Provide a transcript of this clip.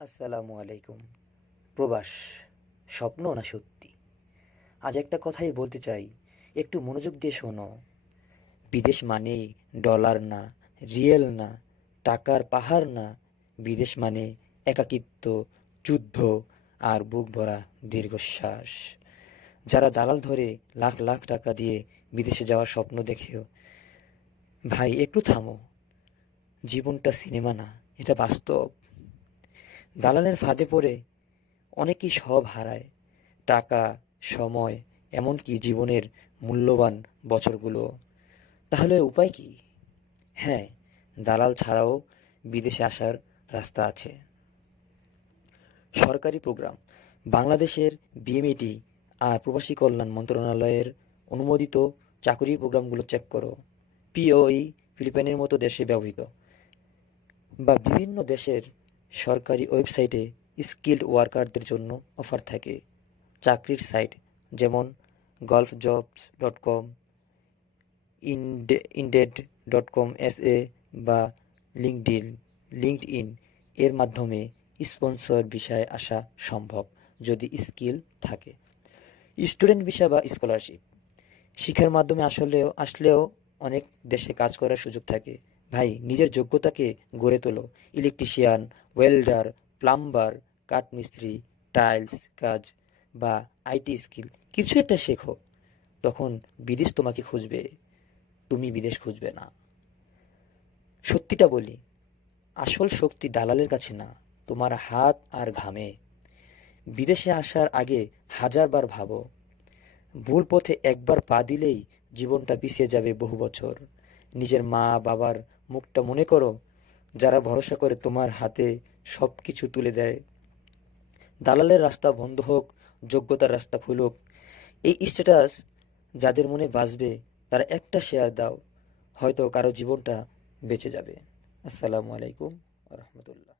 আসসালামু আলাইকুম। প্রবাস স্বপ্ন না সত্যি? আজ একটা কথাই বলতে চাই, একটু মনোযোগ দিয়ে শোনো। বিদেশ মানে ডলার না, রিয়েল না, টাকার পাহাড় না। বিদেশ মানে একাকিত্ব, যুদ্ধ আর বুক ভরা দীর্ঘশ্বাস। যারা দালাল ধরে লাখ লাখ টাকা দিয়ে বিদেশে যাওয়ার স্বপ্ন দেখেও, ভাই একটু থামো। জীবনটা সিনেমা না, এটা বাস্তব। দালালের ফাঁদে পড়ে অনেকেই সব হারায়, টাকা, সময়, এমনকি জীবনের মূল্যবান বছরগুলো। তাহলে উপায় কি? হ্যাঁ, দালাল ছাড়াও বিদেশে আসার রাস্তা আছে। সরকারি প্রোগ্রাম, বাংলাদেশের বিএমইটি আর প্রবাসী কল্যাণ মন্ত্রণালয়ের অনুমোদিত চাকরি প্রোগ্রামগুলো চেক করো। পিওই ফিলিপাইনের মতো দেশে ব্যবহৃত, বা বিভিন্ন দেশের সরকারি ওয়েবসাইটে স্কিল্ড ওয়ার্কারদের জন্য অফার থাকে। চাকরির সাইট যেমন gulfjobs.com, indeed.com/SA বা লিঙ্কডইন এর মাধ্যমে স্পন্সর ভিসায় আসা সম্ভব যদি স্কিল থাকে। স্টুডেন্ট ভিসা বা স্কলারশিপ, শিক্ষার মাধ্যমে আসলেও অনেক দেশে কাজ করার সুযোগ থাকে। ভাই, নিজের যোগ্যতাকে গড়ে তোলো। ইলেকট্রিশিয়ান, ওয়েল্ডার, প্লাম্বার, কাঠমিস্ত্রি, টাইলস কাজ বা আইটি স্কিল কিছু একটা শেখো। তখন বিদেশ তোমাকে খুঁজবে, তুমি বিদেশ খুঁজবে না। সত্যিটা বলি, আসল শক্তি দালালের কাছে না, তোমার হাত আর ঘামে। বিদেশে আসার আগে হাজারবার ভাবো। ভুল পথে একবার পা দিলেই জীবনটা পিছিয়ে যাবে বহু বছর। নিজের মা বাবার মুখটা মনে করো, যারা ভরসা করে তোমার হাতে সব কিছু তুলে দেয়। দালালের রাস্তা বন্ধ হোক, যোগ্যতার রাস্তা খুলুক। এই স্ট্যাটাস যাদের মনে বাজবে, তারা একটা শেয়ার দাও, হয়তো কারো জীবনটা বেঁচে যাবে। আসসালামু আলাইকুম রহমতুল্লাহ।